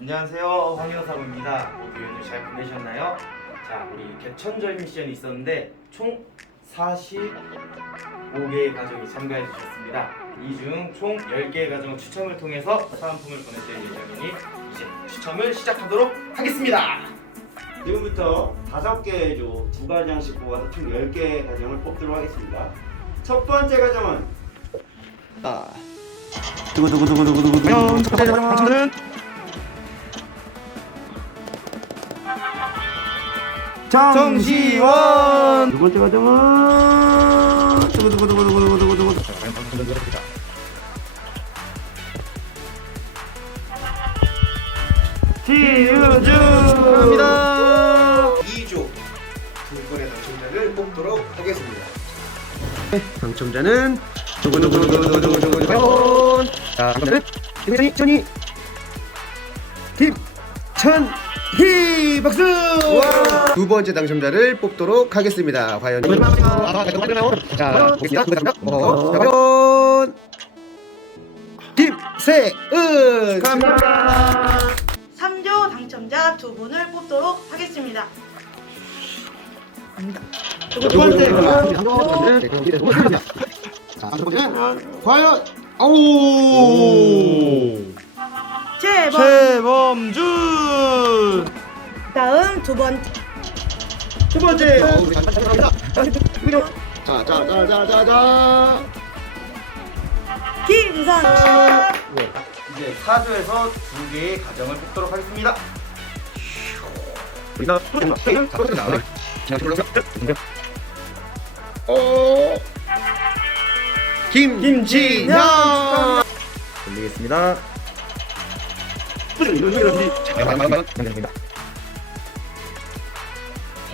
안녕하세요. 황희호사부입니다. 모두 연휴 잘 보내셨나요? 자 우리 개천절 미션이 있었는데 총 45개의 가족이 참가해 주셨습니다. 이 중 총 10개의 가정 추첨을 통해서 사은품을 보내드릴 예정이니 이제 추첨을 시작하도록 하겠습니다. 지금부터 다섯 개의 조, 두 가정씩 뽑아서 총 10개의 가정을 뽑도록 하겠습니다. 첫 번째 가정은 아, 과연 첫 번째 가정 당 정시원! 두 번째 가정은 두구두구두구두구두구두구 지우주! 축하합니다. 2조 두 분의 당첨자를 뽑도록 하겠습니다. 당첨자는 두구두구두구두구두구 과연 자 당첨자는 김혜선이 전이 김천 희 박수! 두 번째 당첨자를 뽑도록 하겠습니다. 과연 자 보겠습니다. 두 번째 당첨자 어, 자, 과연 김세은. 축하합니다. 3조 당첨자 두 분을 뽑도록 하겠습니다. 두 번째. 가정 자, 첫 번째는 과연 오. 두 번째 두 번째. 자, 자, 자, 자, 자, 자. 김선 이제 4조에서 두 개의 가정을 뽑도록 하겠습니다. 오. 김진영. 돌리겠습니다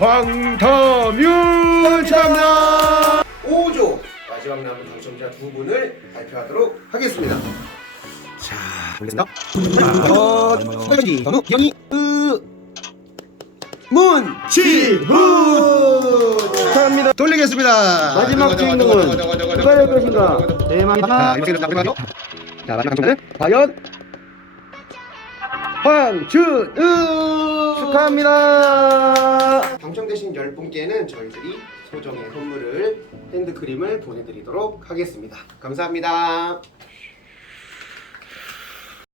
황타뮤 축하합니다. 5조 마지막 남은 당첨자 두 분을 발표하도록 하겠습니다. 자, 보겠습니다. 어, 서현지, 전우, 기영이, 으, 문치후 축하합니다. 돌리겠습니다. 마지막 주인공은 누가 될 것인가? 네, 자, 이렇게 됩니다. 그리고 자, 마지막 당첨자는 과연 황준우 축하합니다. 당첨되신 10분께는 저희들이 소정의 선물을 핸드크림을 보내드리도록 하겠습니다. 감사합니다.